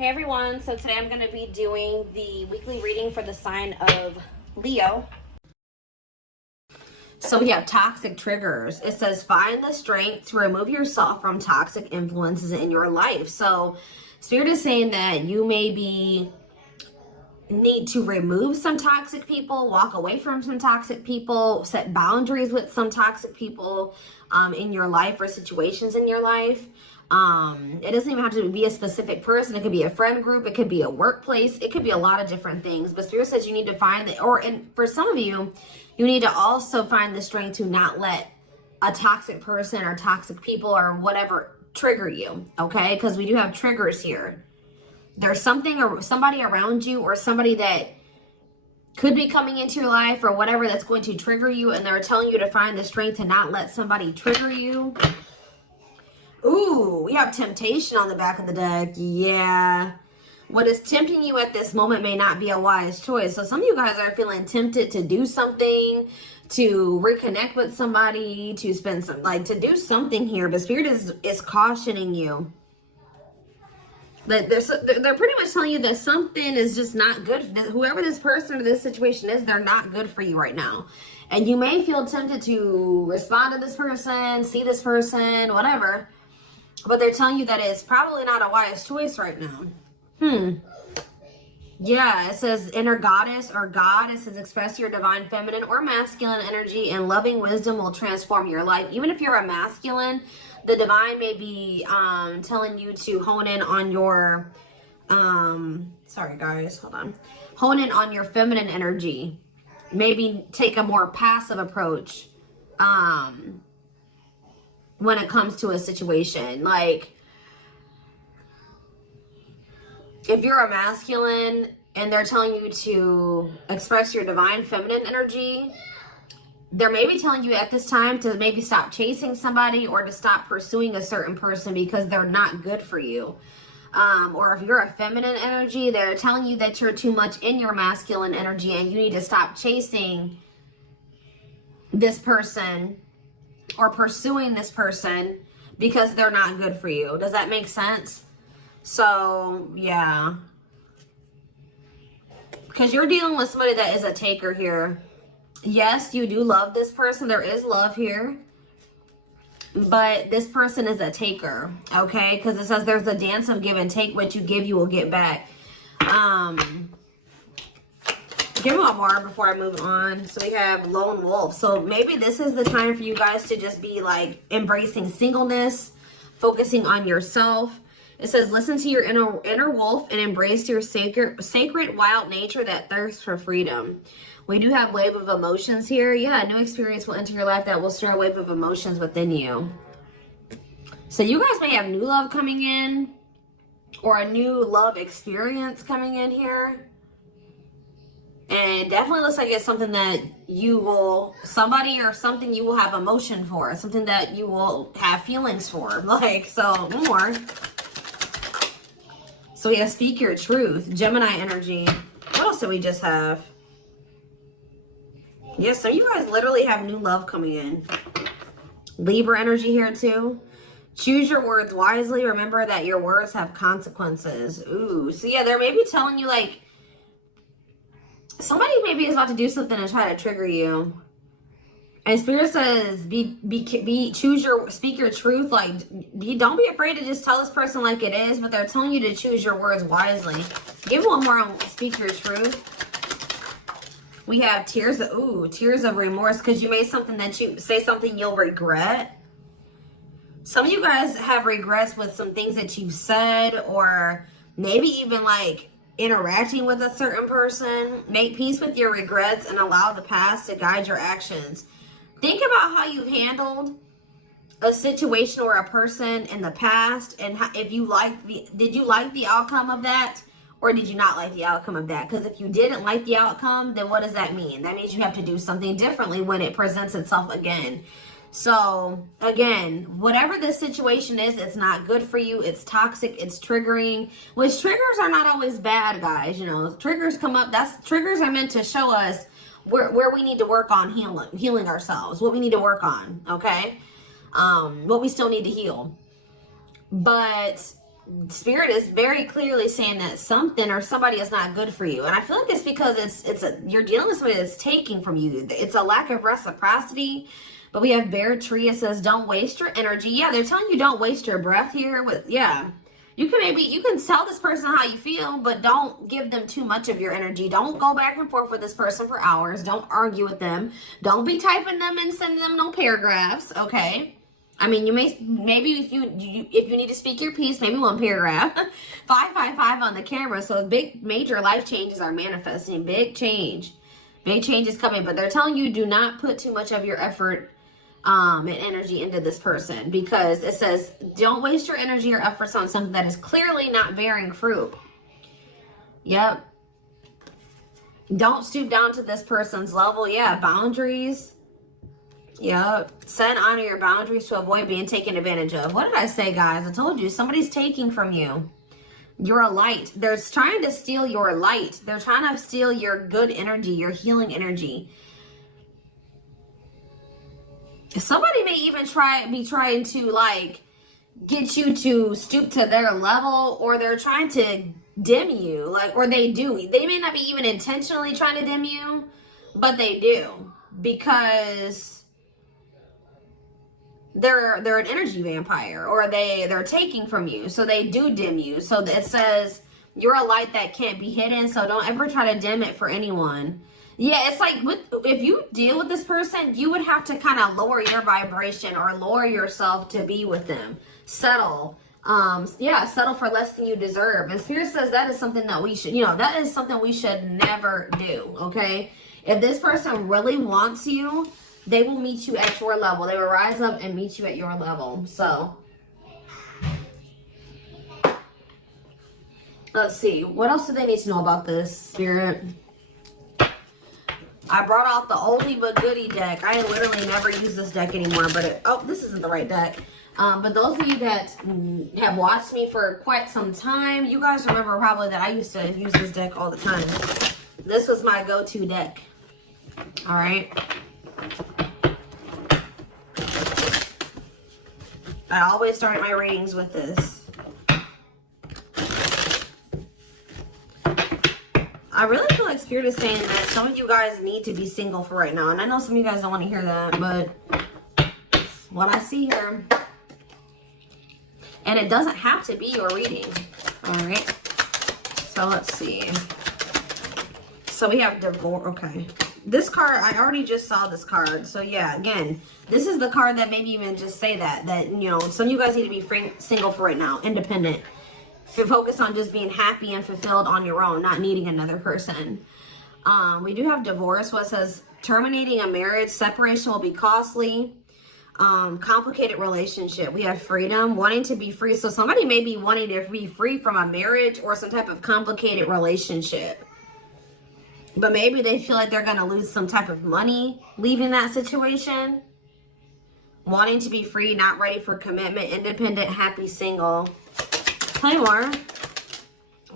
Hey everyone, so today I'm going to be doing the weekly reading for the sign of Leo. So we have toxic triggers. It says find the strength to remove yourself from toxic influences in your life. So Spirit is saying that you maybe need to remove some toxic people, walk away from some toxic people, set boundaries with some toxic people in your life or situations in your life. It doesn't even have to be a specific person. It could be a friend group. It could be a workplace. It could be a lot of different things. But Spirit says you need to find the, and for some of you, you need to also find the strength to not let a toxic person or toxic people or whatever trigger you. Okay, because we do have triggers here. There's something or somebody around you or somebody that could be coming into your life or whatever that's going to trigger you, and they're telling you to find the strength to not let somebody trigger you. Ooh, we have temptation on the back of the deck. Yeah. What is tempting you at this moment may not be a wise choice. So some of you guys are feeling tempted to do something, to reconnect with somebody, to spend some, to do something here. But Spirit is cautioning you. They're pretty much telling you that something is just not good. Whoever this person or this situation is, they're not good for you right now. And you may feel tempted to respond to this person, see this person, whatever. But they're telling you that it's probably not a wise choice right now. Yeah, it says inner goddess or God. It says express your divine feminine or masculine energy, and loving wisdom will transform your life. Even if you're a masculine, the divine may be telling you to hone in on your, sorry guys, hold on. Hone in on your feminine energy. Maybe take a more passive approach when it comes to a situation. Like, if you're a masculine and they're telling you to express your divine feminine energy, they're maybe telling you at this time to maybe stop chasing somebody or to stop pursuing a certain person because they're not good for you. Or if you're a feminine energy, they're telling you that you're too much in your masculine energy and you need to stop chasing this person or pursuing this person because they're not good for you. Does that make sense? So, yeah. Because you're dealing with somebody that is a taker here. Yes, you do love this person. There is love here. But this person is a taker, okay? Because it says there's a dance of give and take. What you give, you will get back. Give me one more before I move on. So we have lone wolf. So maybe this is the time for you guys to just be like embracing singleness, focusing on yourself. It says listen to your inner wolf and embrace your sacred wild nature that thirsts for freedom. We do have wave of emotions here. Yeah, a new experience will enter your life that will stir a wave of emotions within you. So you guys may have new love coming in or a new love experience coming in here. And it definitely looks like it's something that you will, somebody or something you will have emotion for. Something that you will have feelings for. Like, so more. So we have speak your truth. Gemini energy. What else do we just have? Yes, so you guys literally have new love coming in. Libra energy here too. Choose your words wisely. Remember that your words have consequences. Ooh, so yeah, they're maybe telling you like, somebody maybe is about to do something to try to trigger you. And Spirit says, speak your truth. Like, don't be afraid to just tell this person like it is, but they're telling you to choose your words wisely. Give one more on speak your truth. We have tears of remorse, because you made something that you say something you'll regret. Some of you guys have regrets with some things that you've said, or maybe even like interacting with a certain person. Make peace with your regrets and allow the past to guide your actions. Think about how you've handled a situation or a person in the past, and if you did you like the outcome of that, or did you not like the outcome of that? Because if you didn't like the outcome, then what does that mean? That means you have to do something differently when it presents itself again. So again, whatever this situation is, it's not good for you. It's toxic. It's triggering, which triggers are not always bad, guys. You know, triggers come up. Triggers are meant to show us where we need to work on healing ourselves, what we need to work on. Okay. What we still need to heal. But Spirit is very clearly saying that something or somebody is not good for you. And I feel like it's because you're dealing with somebody that's taking from you. It's a lack of reciprocity. But we have Bear Tree. It says, don't waste your energy. Yeah, they're telling you don't waste your breath here. You can tell this person how you feel, but don't give them too much of your energy. Don't go back and forth with this person for hours. Don't argue with them. Don't be typing them and sending them no paragraphs, okay? I mean, maybe if you need to speak your piece, maybe one paragraph. 555 on the camera. So big, major life changes are manifesting. Big change. Big change is coming. But they're telling you do not put too much of your effort and energy into this person, because it says don't waste your energy or efforts on something that is clearly not bearing fruit. Yep. Don't stoop down to this person's level. Yeah, boundaries. Yep. Set and honor your boundaries to avoid being taken advantage of. What did I say, guys? I told you somebody's taking from you. You're a light. They're trying to steal your light. They're trying to steal your good energy, your healing energy. Somebody may even be trying to like get you to stoop to their level, or they're trying to dim you, like, or they do. They may not be even intentionally trying to dim you, but they do, because they're an energy vampire, or they're taking from you, so they do dim you. So it says you're a light that can't be hidden, so don't ever try to dim it for anyone. Yeah, it's like if you deal with this person, you would have to kind of lower your vibration or lower yourself to be with them. Settle. Settle for less than you deserve. And Spirit says that is something that we should, that is something we should never do, okay? If this person really wants you, they will meet you at your level. They will rise up and meet you at your level. So, let's see. What else do they need to know about this, Spirit? I brought out the oldie but goodie deck. I literally never use this deck anymore, but this isn't the right deck. But those of you that have watched me for quite some time, you guys remember probably that I used to use this deck all the time. This was my go-to deck. All right. I always start my readings with this. I really feel like Spirit is saying that some of you guys need to be single for right now. And I know some of you guys don't want to hear that, but what I see here. And it doesn't have to be your reading. All right. So let's see. So we have divorce. Okay. This card, I already just saw this card. So yeah, again, this is the card that maybe even just say that some of you guys need to be single for right now, independent. Focus on just being happy and fulfilled on your own, not needing another person. We do have divorce. What says terminating a marriage, separation will be costly. Complicated relationship. We have freedom, wanting to be free. So somebody may be wanting to be free from a marriage or some type of complicated relationship. But maybe they feel like they're going to lose some type of money leaving that situation. Wanting to be free, not ready for commitment, independent, happy, single. Play more.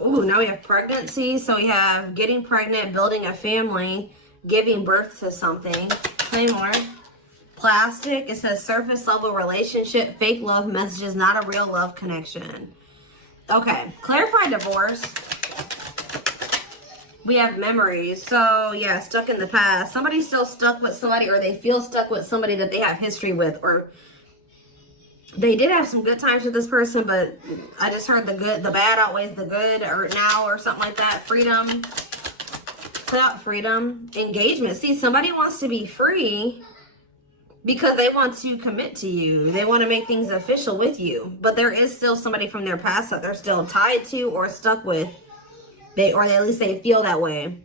Ooh, now we have pregnancy. So we have getting pregnant, building a family, giving birth to something. Play more. Plastic. It says surface level relationship, fake love messages, not a real love connection. Okay. Clarify divorce. We have memories. So yeah, stuck in the past. Somebody's still stuck with somebody, or they feel stuck with somebody that they have history with, or they did have some good times with this person, but I just heard the bad outweighs the good, or now, or something like that. Freedom. Freedom. Engagement. See, somebody wants to be free because they want to commit to you. They want to make things official with you. But there is still somebody from their past that they're still tied to or stuck with. Or at least they feel that way.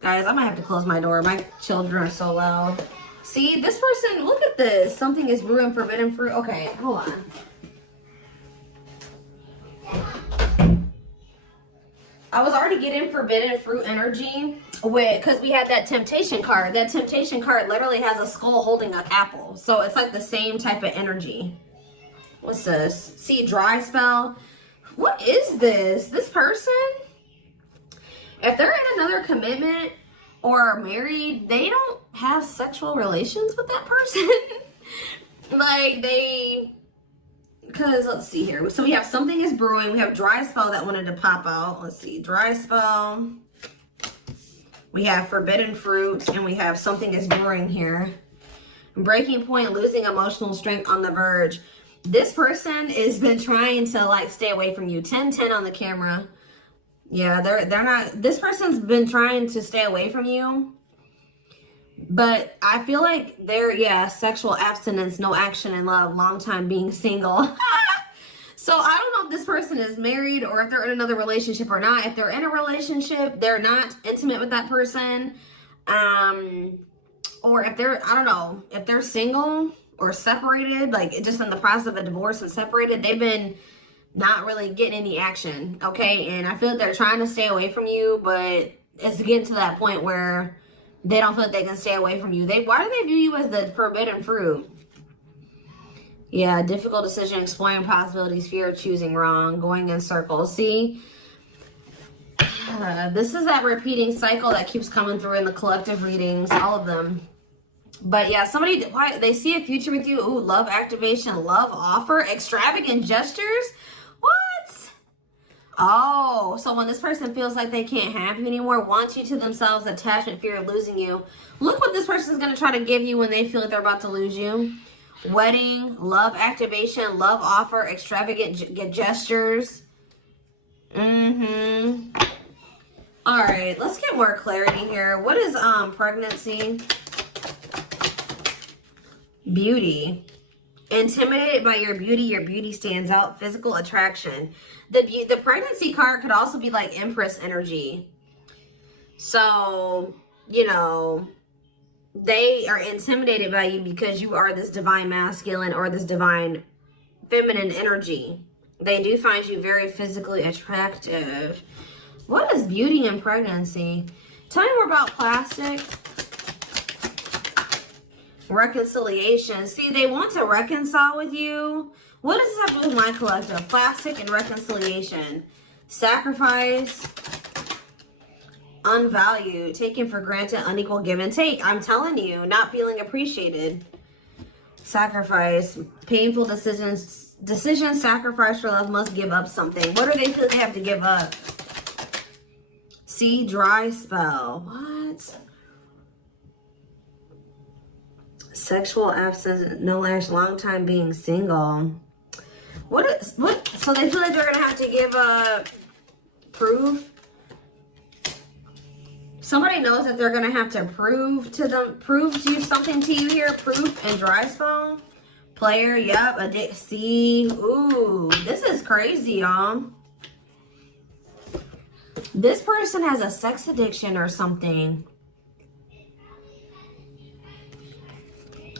Guys, I might have to close my door. My children are so loud. See, this person, look at this. Something is brewing forbidden fruit. Okay, hold on. I was already getting forbidden fruit energy because we had that temptation card. That temptation card literally has a skull holding an apple. So it's like the same type of energy. What's this? See, dry spell. What is this? This person, if they're in another commitment or married, they don't have sexual relations with that person. Like because let's see here. So we have something is brewing. We have dry spell that wanted to pop out. Let's see, dry spell. We have forbidden fruit, and we have something is brewing here. Breaking point, losing emotional strength, on the verge. This person has been trying to like stay away from you. 10-10 on the camera. Yeah, they're not. This person's been trying to stay away from you. But I feel like they're, yeah, sexual abstinence, no action in love, long time being single. So I don't know if this person is married or if they're in another relationship or not. If they're in a relationship, they're not intimate with that person. Or if they're, I don't know, if they're single or separated, like just in the process of a divorce and separated, they've been not really getting any action, okay? And I feel like they're trying to stay away from you, but it's getting to that point where they don't feel like they can stay away from you. Why do they view you as the forbidden fruit? Yeah, difficult decision, exploring possibilities, fear of choosing wrong, going in circles. See, this is that repeating cycle that keeps coming through in the collective readings, all of them. But yeah, somebody, why they see a future with you. Ooh, love activation, love offer, extravagant gestures. What? Oh, so when this person feels like they can't have you anymore, wants you to themselves, attachment, fear of losing you. Look what this person is going to try to give you when they feel like they're about to lose you. Wedding, love activation, love offer, extravagant gestures. All right, let's get more clarity here. What is pregnancy? Beauty. Intimidated by your beauty stands out. Physical attraction. The pregnancy card could also be like Empress energy. So, you know, they are intimidated by you because you are this divine masculine or this divine feminine energy. They do find you very physically attractive. What is beauty and pregnancy? Tell me more about plastic. Reconciliation. See, they want to reconcile with you. What does this have to do with my collective? Plastic and reconciliation. Sacrifice. Unvalued. Taken for granted. Unequal give and take. I'm telling you, not feeling appreciated. Sacrifice. Painful decisions. Sacrifice for love, must give up something. What do they feel they have to give up? See, dry spell. What? Sexual absence, no lash, long time being single. What? So they feel like they're gonna have to give proof. Somebody knows that they're gonna have to prove you something to you here. Proof and dry spell. Player, yep. See, ooh, this is crazy, y'all. This person has a sex addiction or something.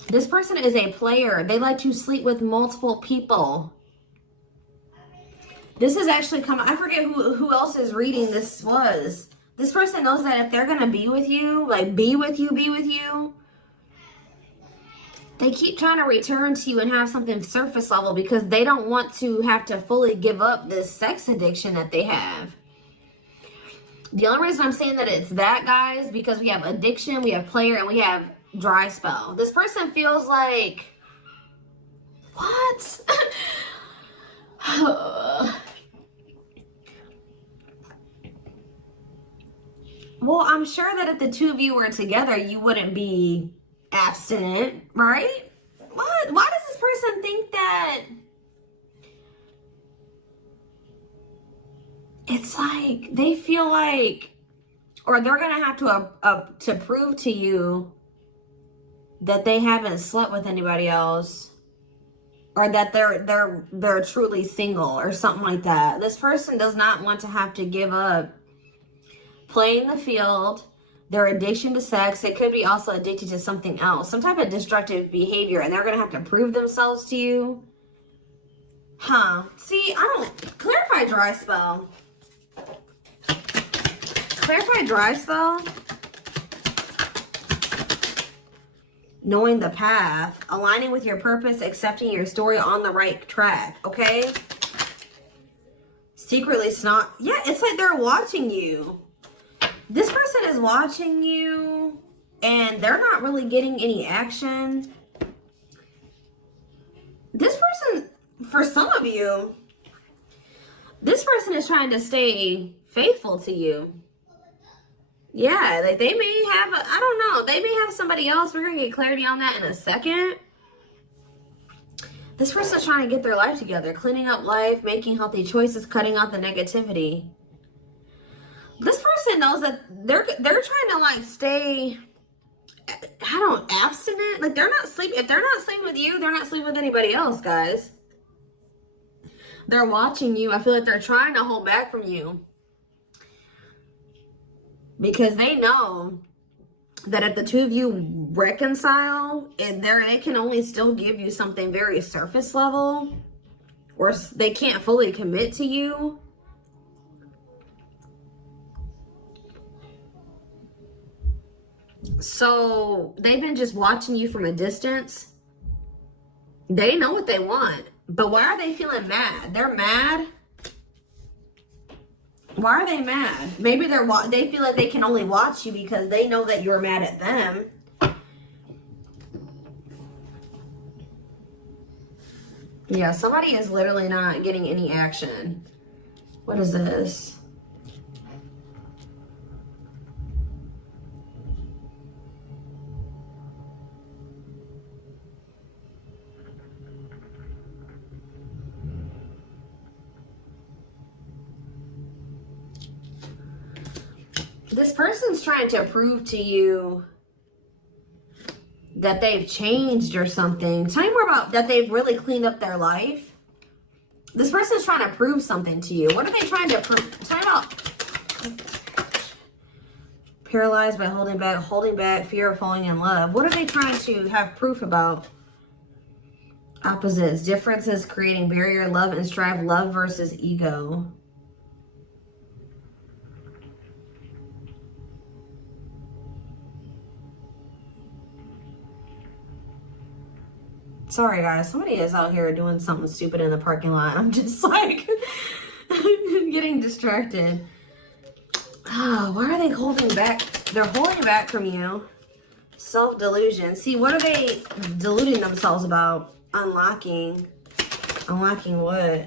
This person is a player. They like to sleep with multiple people. This is actually coming. I forget who else's reading this was. This person knows that if they're going to be with you, like be with you, they keep trying to return to you and have something surface level because they don't want to have to fully give up this sex addiction that they have. The only reason I'm saying that it's that, guys, because we have addiction, we have player, and we have dry spell. This person feels like, what? Well, I'm sure that if the two of you were together, you wouldn't be abstinent, right? What? Why does this person think that? It's like they feel like, or they're gonna have to prove to you that they haven't slept with anybody else, or that they're truly single or something like that. This person does not want to have to give up playing the field, their addiction to sex. They could be also addicted to something else, some type of destructive behavior, and they're going to have to prove themselves to you. Huh. See, I don't... Clarify dry spell. Clarify dry spell. Knowing the path, aligning with your purpose, accepting your story, on the right track, okay? Secretly snot. Yeah, it's like they're watching you. This person is watching you, and they're not really getting any action. This person, for some of you, this person is trying to stay faithful to you. Yeah, like they may have, I don't know, they may have somebody else. We're going to get clarity on that in a second. This person's trying to get their life together, cleaning up life, making healthy choices, cutting out the negativity. This person knows that they're trying to like stay, abstinent. Like they're not sleeping. If they're not sleeping with you, they're not sleeping with anybody else, guys. They're watching you. I feel like they're trying to hold back from you. Because they know that if the two of you reconcile, and they can only still give you something very surface level, or they can't fully commit to you. So they've been just watching you from a distance. They know what they want, but why are they feeling mad? They're mad. Why are they mad? Maybe they feel like they can only watch you because they know that you're mad at them. Yeah, somebody is literally not getting any action. What is this? This person's trying to prove to you that they've changed or something. Tell me more about that. They've really cleaned up their life. This person's trying to prove something to you. What are they trying to prove? Tell me about paralyzed by holding back, fear of falling in love. What are they trying to have proof about? Opposites, differences, creating barrier, love and strive, love versus ego. Sorry, guys. Somebody is out here doing something stupid in the parking lot. I'm just like getting distracted. Oh, why are they holding back? They're holding back from you. Self-delusion. See, what are they deluding themselves about? Unlocking. Unlocking what?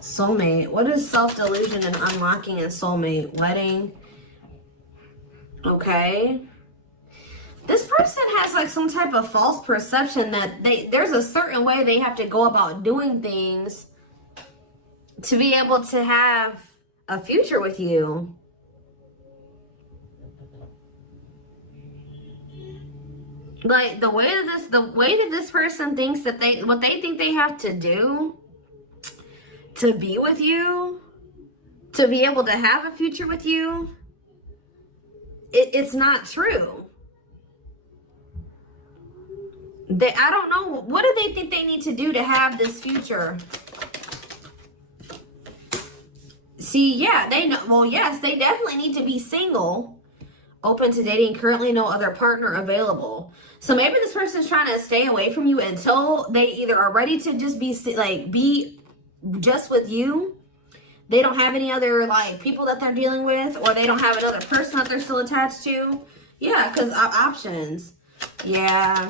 Soulmate. What is self-delusion and unlocking and soulmate? Wedding. Okay. This person has like some type of false perception that there's a certain way they have to go about doing things to be able to have a future with you. Like the way that this person thinks that what they think they have to do to be with you, to be able to have a future with you, it's not true. I don't know. What do they think they need to do to have this future? See, yeah, they know. Well, yes, they definitely need to be single, open to dating, currently no other partner available. So maybe this person's trying to stay away from you until they either are ready to just be just with you. They don't have any other like people that they're dealing with, or they don't have another person that they're still attached to. Yeah, because options. Yeah.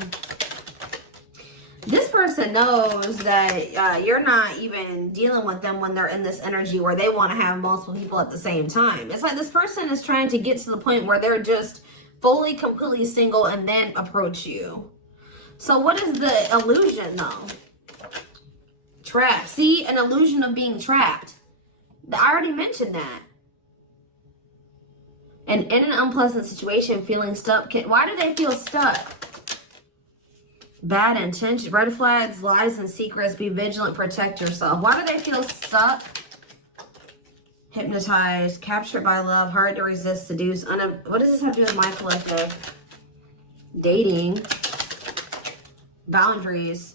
This person knows that you're not even dealing with them when they're in this energy where they want to have multiple people at the same time. It's like this person is trying to get to the point where they're just fully, completely single and then approach you. So what is the illusion though? Trapped. See, an illusion of being trapped. I already mentioned that. And in an unpleasant situation, feeling stuck. Why do they feel stuck? Bad intention, red flags, lies and secrets, be vigilant, protect yourself. Why do they feel stuck? Hypnotized, captured by love, hard to resist, seduce. What does this have to do with my collective? Dating. Boundaries.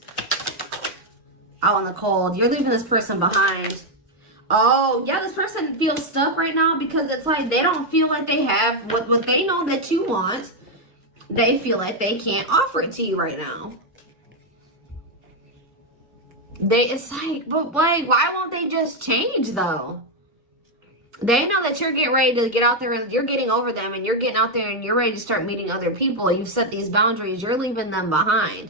Out in the cold. You're leaving this person behind. Oh, yeah, this person feels stuck right now because it's like they don't feel like they have what they know that you want. They feel like they can't offer it to you right now. It's like, but like, why won't they just change though? They know that you're getting ready to get out there and you're getting over them and you're getting out there and you're ready to start meeting other people. You've set these boundaries. You're leaving them behind.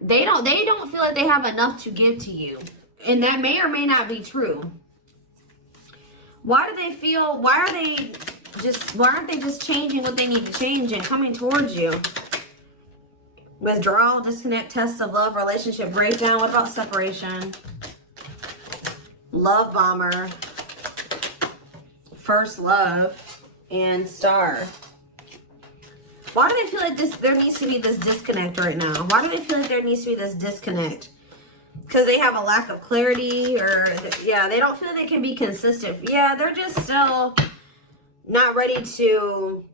They don't feel like they have enough to give to you. And that may or may not be true. Why do they feel, why aren't they just changing what they need to change and coming towards you? Withdrawal, disconnect, test of love, relationship breakdown. What about separation? Love bomber, first love, and star. Why do they feel like there needs to be this disconnect right now? Why do they feel like there needs to be this disconnect? Because they have a lack of clarity, or yeah, they don't feel they can be consistent. Yeah, they're just still not ready to,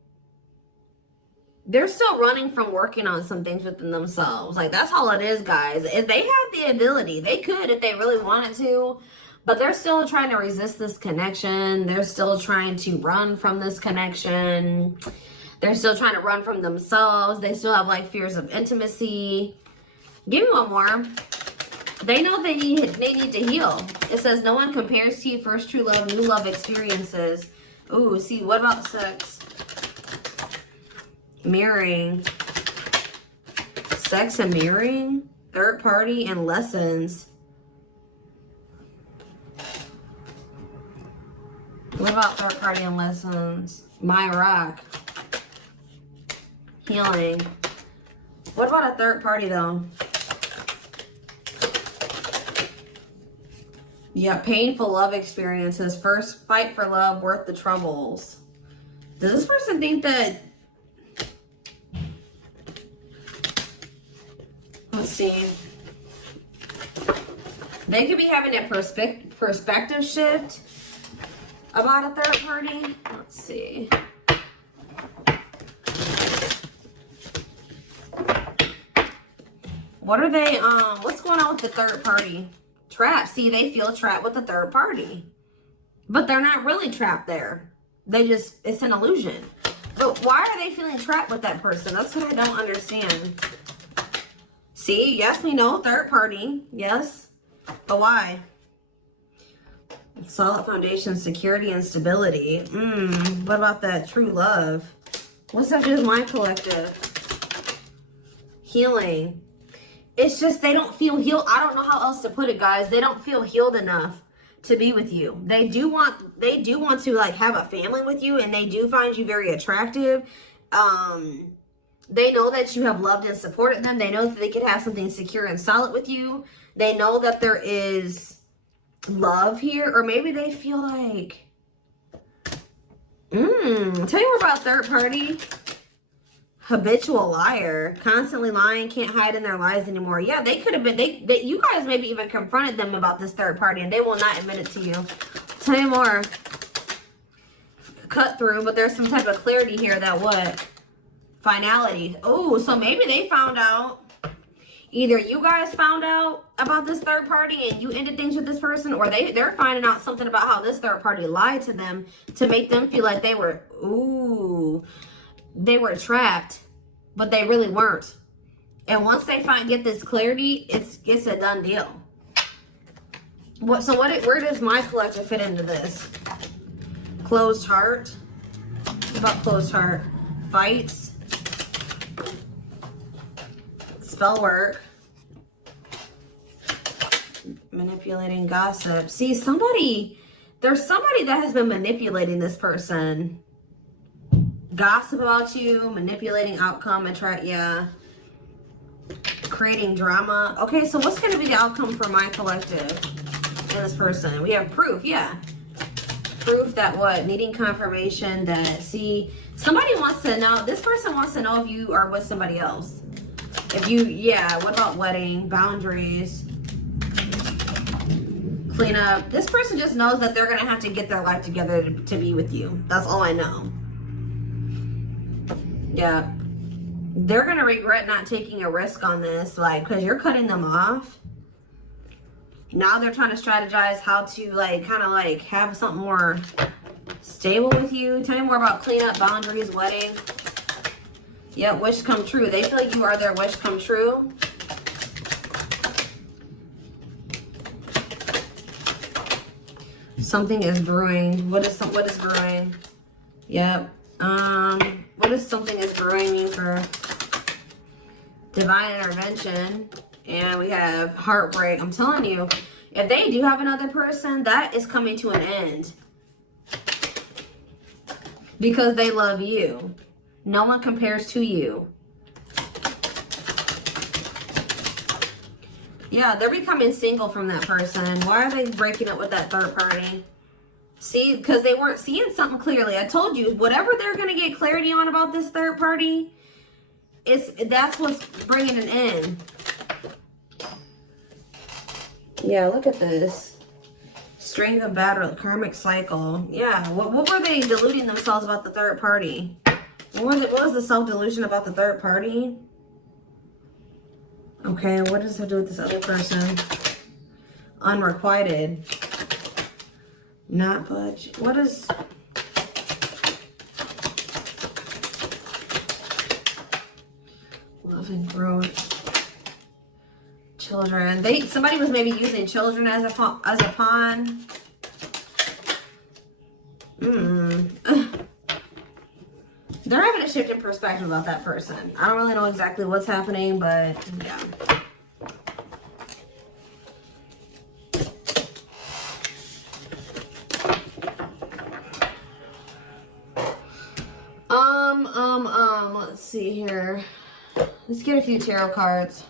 they're still running from working on some things within themselves. Like, that's all it is, guys. If they have the ability, they could if they really wanted to, but they're still trying to resist this connection. They're still trying to run from this connection. They're still trying to run from themselves. They still have like fears of intimacy. Give me one more. They know they need to heal. It says no one compares to you. First true love, new love experiences. Ooh, see, what about sex? Mirroring. Sex and mirroring. Third party and lessons. What about third party and lessons? My rock. Healing. What about a third party though? Yeah, painful love experiences. First fight for love, worth the troubles. Does this person think that... Let's see. They could be having a perspective shift about a third party. Let's see. What are they, what's going on with the third party? Trapped. See, they feel trapped with the third party. But they're not really trapped there. They just, it's an illusion. But why are they feeling trapped with that person? That's what I don't understand. See, yes, we know, third party. Yes. But why? Solid foundation, security, and stability. What about that true love? What's that do with my collective? Healing. It's just they don't feel healed. I don't know how else to put it, guys. They don't feel healed enough to be with you. They do want to like have a family with you, and they do find you very attractive. They know that you have loved and supported them. They know that they could have something secure and solid with you. They know that there is love here, or maybe they feel like tell you more about third party. Habitual liar, constantly lying, can't hide in their lies anymore. Yeah, they could have been, you guys maybe even confronted them about this third party, and they will not admit it to you. Tell you more. Cut through, but there's some type of clarity here that what? Finality. Oh, so maybe they found out. Either you guys found out about this third party and you ended things with this person, or they're finding out something about how this third party lied to them to make them feel like they were, they were trapped, but they really weren't. And once they get this clarity, it's a done deal. Where does my collective fit into this? Closed heart. What about closed heart? Fights. Spell work. Manipulating, gossip. See, there's somebody that has been manipulating this person. Gossip about you, manipulating outcome, creating drama. Okay, so what's going to be the outcome for my collective and this person? We have proof, proof that what? Needing confirmation that, see, somebody wants to know, this person wants to know if you are with somebody else. If you, what about wedding, boundaries, clean up. This person just knows that they're going to have to get their life together to be with you. That's all I know. Yeah, they're going to regret not taking a risk on this, like, because you're cutting them off. Now they're trying to strategize how to, like, kind of, like, have something more stable with you. Tell me more about cleanup, boundaries, wedding. Yeah, wish come true. They feel like you are their wish come true. Something is brewing. What is brewing? Yep. What does something is brewing mean for divine intervention? And we have heartbreak. I'm telling you, if they do have another person, that is coming to an end. Because they love you. No one compares to you. Yeah, they're becoming single from that person. Why are they breaking up with that third party? See, because they weren't seeing something clearly. I told you, whatever they're going to get clarity on about this third party, that's what's bringing an end. Yeah, look at this. String of battle, karmic cycle. Yeah, what were they deluding themselves about the third party? What was the self-delusion about the third party? Okay, what does it do with this other person? Unrequited. Not budge. What is... Love and growth. Children. Somebody was maybe using children as a pawn. They're having a shift in perspective about that person. I don't really know exactly what's happening, but yeah. Let's see here. Let's get a few tarot cards.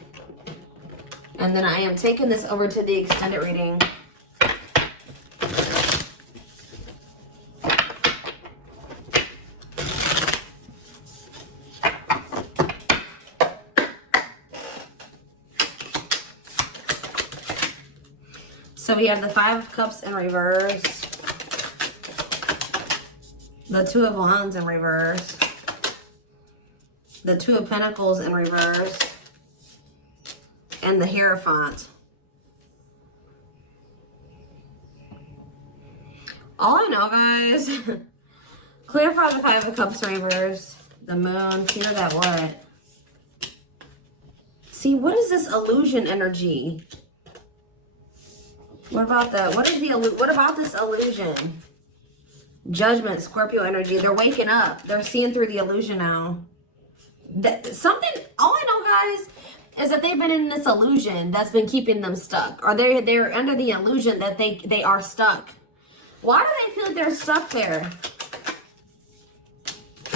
And then I am taking this over to the extended reading. So we have the Five of Cups in reverse. The Two of Wands in reverse. The Two of Pentacles in reverse. And the Hierophant. All I know, guys, clarify the Five of Cups in reverse. The Moon, clear that what? See, what is this illusion energy? What about that? What about this illusion? Judgment, Scorpio energy. They're waking up. They're seeing through the illusion now. All I know, guys, is that they've been in this illusion that's been keeping them stuck. Or they're under the illusion that they are stuck. Why do they feel like they're stuck there?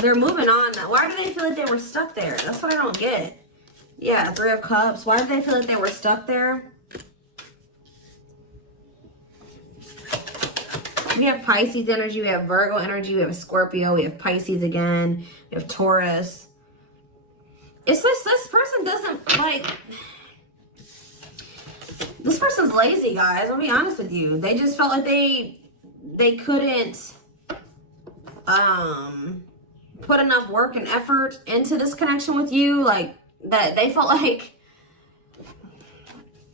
They're moving on now. Why do they feel like they were stuck there? That's what I don't get. Yeah, Three of Cups. Why do they feel like they were stuck there? We have Pisces energy, we have Virgo energy, we have Scorpio, we have Pisces again, we have Taurus. It's just this person doesn't like... This person's lazy, guys. I'll be honest with you. They just felt like they couldn't put enough work and effort into this connection with you. Like, that they felt like...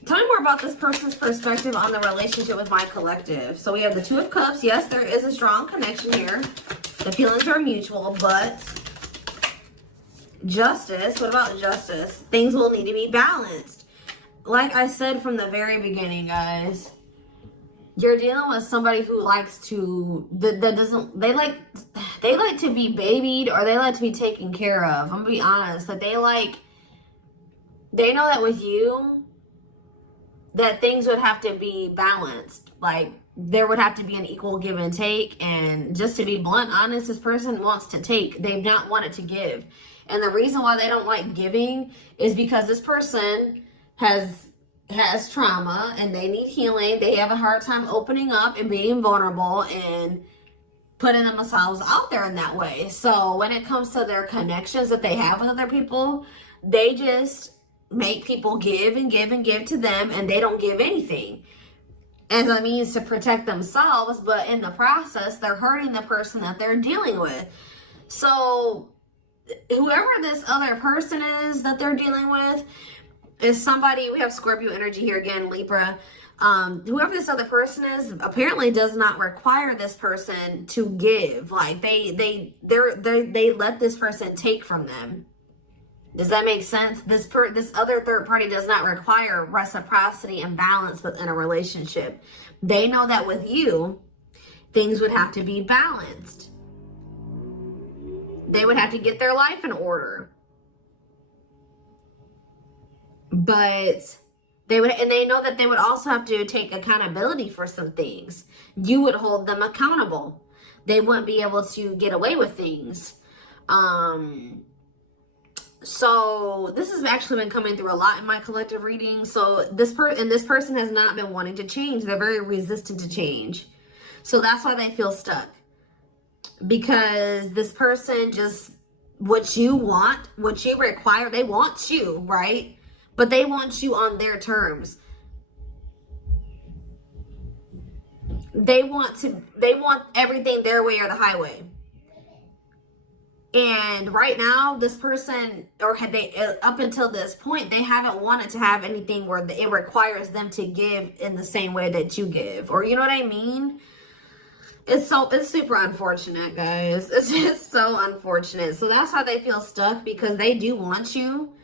Tell me more about this person's perspective on the relationship with my collective. So we have the Two of Cups. Yes, there is a strong connection here. The feelings are mutual, but Justice. What about Justice? Things will need to be balanced. Like I said from the very beginning, guys, you're dealing with somebody who likes to they like to be babied, or they like to be taken care of. I'm gonna be honest, that they know that with you, that things would have to be balanced. Like, there would have to be an equal give and take. And just to be blunt, honest, this person wants to take. They've not wanted to give. And the reason why they don't like giving is because this person has trauma and they need healing. They have a hard time opening up and being vulnerable and putting themselves out there in that way. So when it comes to their connections that they have with other people, they just make people give and give and give to them, and they don't give anything as a means to protect themselves, but in the process they're hurting the person that they're dealing with. So whoever this other person is that they're dealing with is somebody, we have Scorpio energy here again, Libra. Whoever this other person is apparently does not require this person to give. Like, they let this person take from them. Does that make sense? This other third party does not require reciprocity and balance within a relationship. They know that with you, things would have to be balanced. They would have to get their life in order. But they would, and they know that they would also have to take accountability for some things. You would hold them accountable. They wouldn't be able to get away with things. So this has actually been coming through a lot in my collective reading. So this person has not been wanting to change. They're very resistant to change. So that's why they feel stuck. Because this person just, what you want, what you require, they want you, right? But they want you on their terms. They want everything their way or the highway. And right now, this person, or had they, up until this point, they haven't wanted to have anything where it requires them to give in the same way that you give. Or you know what I mean? It's super unfortunate, guys. It's just so unfortunate. So that's why they feel stuck, because they do want you,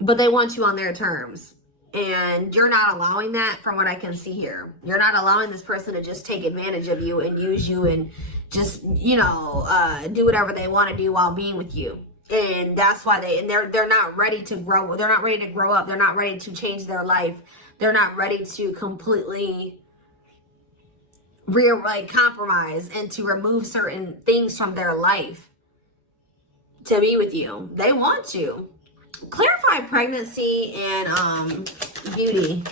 but they want you on their terms. And you're not allowing that, from what I can see here. You're not allowing this person to just take advantage of you and use you and just, you know, do whatever they want to do while being with you. And that's why they're not ready to grow. They're not ready to grow up. They're not ready to change their life. They're not ready to completely compromise and to remove certain things from their life to be with you. They want you. Clarify pregnancy and beauty.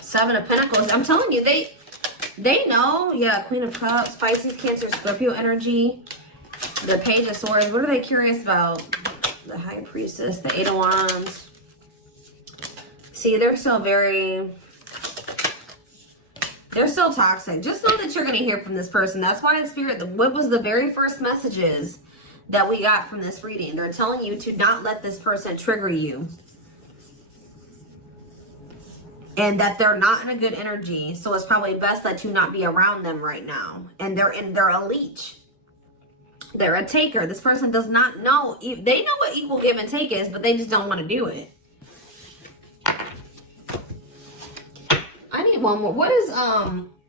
7 of Pentacles. I'm telling you, they know. Yeah, Queen of Cups, Pisces, Cancer, Scorpio energy. The Page of Swords. What are they curious about? The High Priestess, the 8 of Wands. See, they're so toxic. Just know that you're going to hear from this person. That's why in Spirit, what was the very first messages that we got from this reading? They're telling you to not let this person trigger you. And that they're not in a good energy. So it's probably best that you not be around them right now. And they're a leech. They're a taker. This person does not know. They know what equal give and take is, but they just don't want to do it. I need one more. What is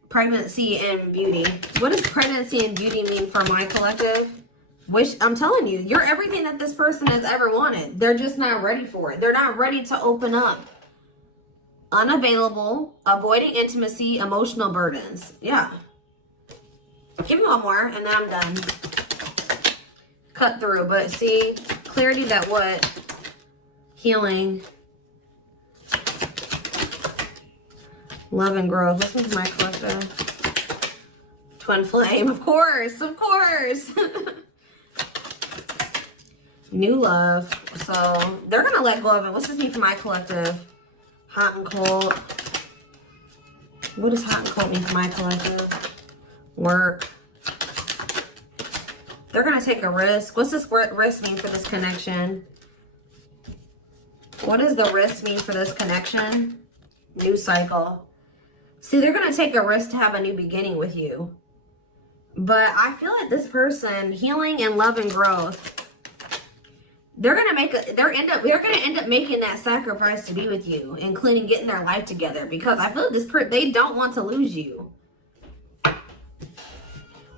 pregnancy and beauty? What does pregnancy and beauty mean for my collective? I'm telling you, you're everything that this person has ever wanted. They're just not ready for it. They're not ready to open up. Unavailable, avoiding intimacy, emotional burdens. Yeah. Give me one more and then I'm done. Cut through, but see, clarity that what? Healing. Love and growth. This one's my collective. Twin flame, of course, of course. New love. So they're gonna let go of it. What's this mean for my collective? Hot and cold. What does hot and cold mean for my collective? Work. They're gonna take a risk. What's this risk mean for this connection? What does the risk mean for this connection? New cycle. See, they're going to take a risk to have a new beginning with you. But I feel like this person, healing and love and growth, they're going to end up making that sacrifice to be with you, including getting their life together, because I feel like they don't want to lose you.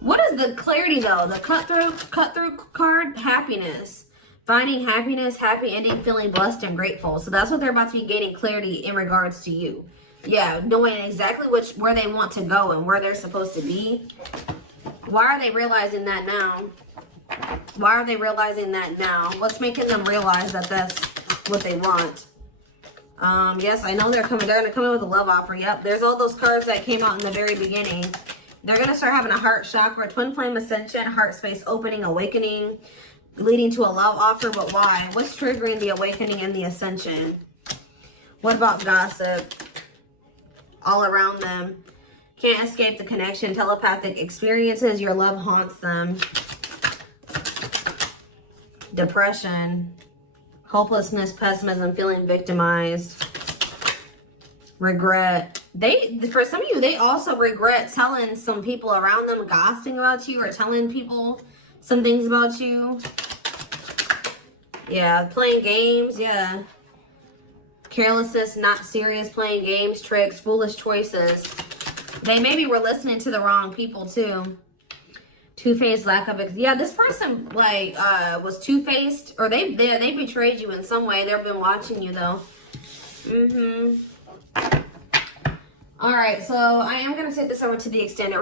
What is the clarity though? The cut through card, happiness. Finding happiness, happy ending, feeling blessed and grateful. So that's what they're about to be gaining clarity in regards to you. Yeah, knowing exactly where they want to go and where they're supposed to be. Why are they realizing that now? Why are they realizing that now? What's making them realize that that's what they want? Yes, I know they're going to come in with a love offer. Yep, there's all those cards that came out in the very beginning. They're going to start having a heart chakra, twin flame ascension, heart space opening, awakening, leading to a love offer. But why? What's triggering the awakening and the ascension? What about gossip? All around them. Can't escape the connection. Telepathic experiences. Your love haunts them. Depression. Hopelessness, pessimism, feeling victimized. Regret. For some of you, they also regret telling some people around them, gossiping about you or telling people some things about you. Yeah, playing games. Yeah. Carelessness, not serious, playing games, tricks, foolish choices. They maybe were listening to the wrong people too. Two-faced, lack of, yeah, this person, like, was two-faced, or they betrayed you in some way. They've been watching you, though. All right, so I am going to take this over to the extended